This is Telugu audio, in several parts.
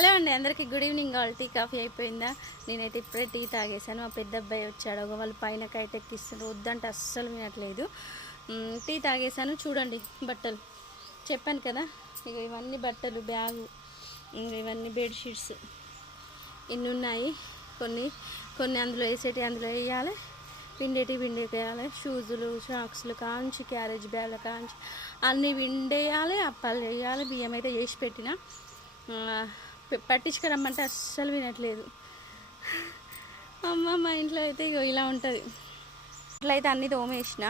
హలో అండి, అందరికీ good evening. All tea coffee అయిపోయిందా? నేనైతే ఇప్పుడే టీ తాగేసాను. మా పెద్ద అబ్బాయి వచ్చాడు, వాళ్ళు పైన కైట్ ఎక్కిస్తున్నారు. వద్దంటే అస్సలు వినట్లేదు. టీ తాగేసాను. చూడండి బట్టలు చెప్పాను కదా, ఇక ఇవన్నీ బట్టలు, బ్యాగు, ఇవన్నీ బెడ్షీట్స్ ఇన్ని ఉన్నాయి. కొన్ని కొన్ని అందులో వేసేటి అందులో వేయాలి, పిండేటి వేయాలి. షూజులు, సాక్స్లు కాంచి, క్యారేజ్ బ్యాగ్ల కాంచి అన్నీ విండేయాలి. అప్పాలు వేయాలి. బియ్యం అయితే చేసి పెట్టిన, పట్టించుకురమ్మంటే అస్సలు వినట్లేదు. అమ్మ మా ఇంట్లో అయితే ఇగో ఇలా ఉంటుంది. బట్టలు అయితే అన్నీ తోమేసిన.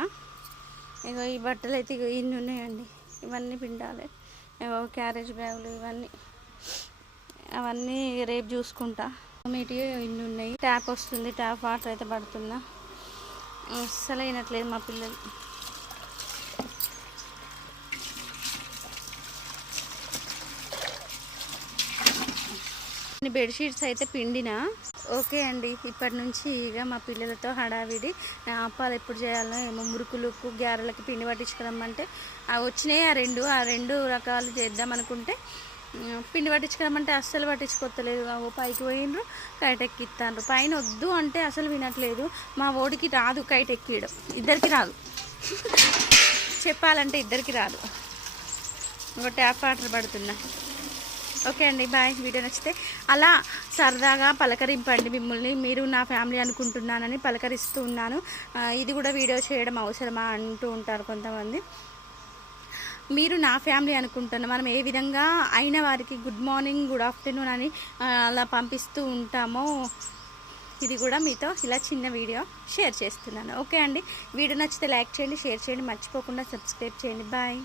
ఇగో ఈ బట్టలు అయితే ఇగో ఇన్ని ఉన్నాయండి. ఇవన్నీ పిండాలి. ఇగో క్యారేజ్ బ్యాగులు అవన్నీ రేపు చూసుకుంటా. మీటివి ఇన్ని ఉన్నాయి. ట్యాప్ వస్తుంది, ట్యాప్ వాటర్ అయితే పడుతున్నా. అస్సలు వినట్లేదు మా పిల్లలు. బెడ్షీట్స్ అయితే పిండినా. ఓకే అండి, ఇప్పటి నుంచి ఇక మా పిల్లలతో హడావిడి. అప్పాలు ఎప్పుడు చేయాలో ఏమో, మురుకులకు గ్యారెలకి పిండి పట్టించుకురమ్మంటే వచ్చినాయి. ఆ రెండు రకాలు చేద్దాం అనుకుంటే పిండి పట్టించుకురమ్మంటే అస్సలు పట్టించుకోవట్లేదు. పైకి పోయినరు, కైట్ ఎక్కిస్తాను. పైన వద్దు అంటే అసలు వినట్లేదు. మా ఓడికి రాదు కైట్ ఎక్కియడం, ఇద్దరికి రాదు. చెప్పాలంటే ఇద్దరికి రాదు. ఇంకో ట్యాప్ వాటర్ పడుతున్నా. ఓకే అండి, బాయ్. వీడియో నచ్చితే అలా సరదాగా పలకరింపండి మిమ్మల్ని. మీరు నా ఫ్యామిలీ అనుకుంటున్నానని పలకరిస్తూ ఉన్నాను. ఇది కూడా వీడియో చేయడం అవసరమా అంటూ ఉంటారు కొంతమంది. మీరు నా ఫ్యామిలీ అనుకుంటున్నా. మనం ఏ విధంగా అయిన వారికి గుడ్ మార్నింగ్, గుడ్ ఆఫ్టర్నూన్ అని అలా పంపిస్తూ ఉంటామో, ఇది కూడా మీతో ఇలా చిన్న వీడియో షేర్ చేస్తున్నాను. ఓకే అండి, వీడియో నచ్చితే లైక్ చేయండి, షేర్ చేయండి, మర్చిపోకుండా సబ్స్క్రైబ్ చేయండి. బాయ్.